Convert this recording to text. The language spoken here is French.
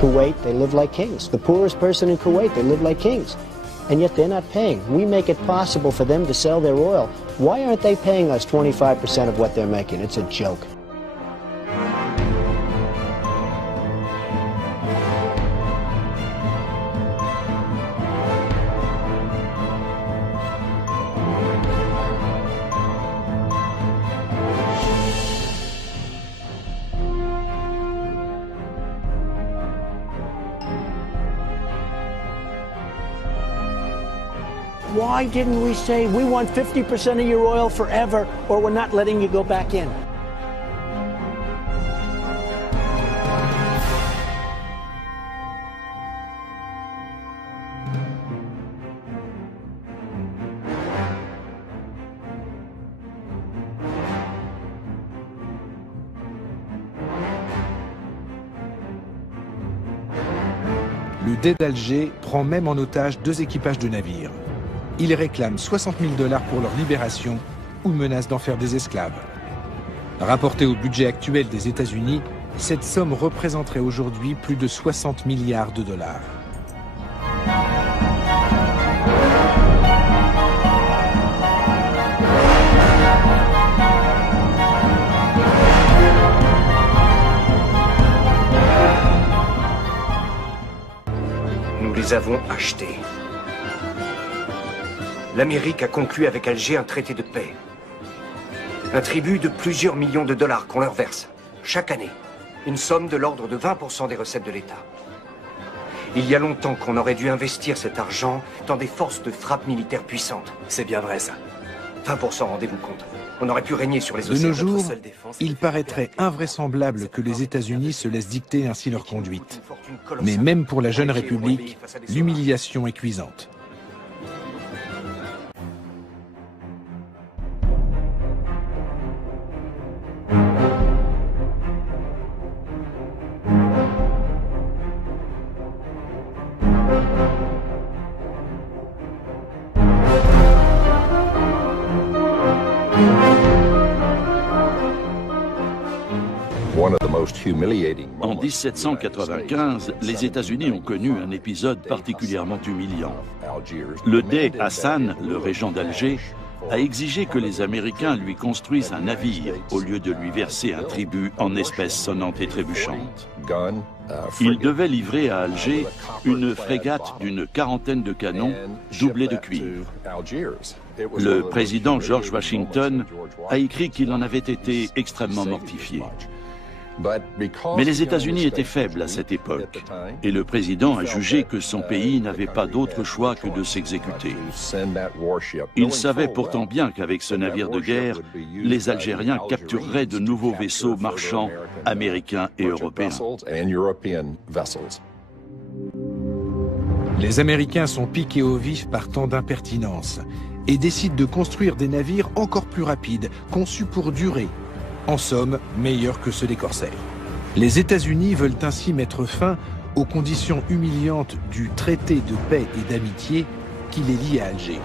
Kuwait, they live like kings. The poorest person in Kuwait, they live like kings. And yet they're not paying. We make it possible for them to sell their oil. Why aren't they paying us 25% of what they're making? It's a joke. Why didn't we say, we want 50% of your oil forever, or we're not letting you go back in? Le Dey d'Alger prend même en otage 2 équipages de navires. Ils réclament 60 000 $ pour leur libération ou menacent d'en faire des esclaves. Rapporté au budget actuel des États-Unis, cette somme représenterait aujourd'hui plus de 60 milliards de dollars. Nous les avons achetés. L'Amérique a conclu avec Alger un traité de paix. Un tribut de plusieurs millions de dollars qu'on leur verse, chaque année. Une somme de l'ordre de 20% des recettes de l'État. Il y a longtemps qu'on aurait dû investir cet argent dans des forces de frappe militaires puissantes. C'est bien vrai, ça. 20%, rendez-vous compte. On aurait pu régner sur les De océans. nos jours, il paraîtrait invraisemblable que les États-Unis se laissent dicter ainsi leur conduite. Mais même pour la jeune République, l'humiliation est cuisante. En 1795, les États-Unis ont connu un épisode particulièrement humiliant. Le Dey Hassan, le régent d'Alger, a exigé que les Américains lui construisent un navire au lieu de lui verser un tribut en espèces sonnantes et trébuchantes. Il devait livrer à Alger une frégate d'une quarantaine de canons doublés de cuivre. Le président George Washington a écrit qu'il en avait été extrêmement mortifié. Mais les États-Unis étaient faibles à cette époque, et le président a jugé que son pays n'avait pas d'autre choix que de s'exécuter. Il savait pourtant bien qu'avec ce navire de guerre, les Algériens captureraient de nouveaux vaisseaux marchands américains et européens. Les Américains sont piqués au vif par tant d'impertinence et décident de construire des navires encore plus rapides, conçus pour durer. En somme, meilleurs que ceux des corsaires. Les États-Unis veulent ainsi mettre fin aux conditions humiliantes du traité de paix et d'amitié qui les lie à Alger.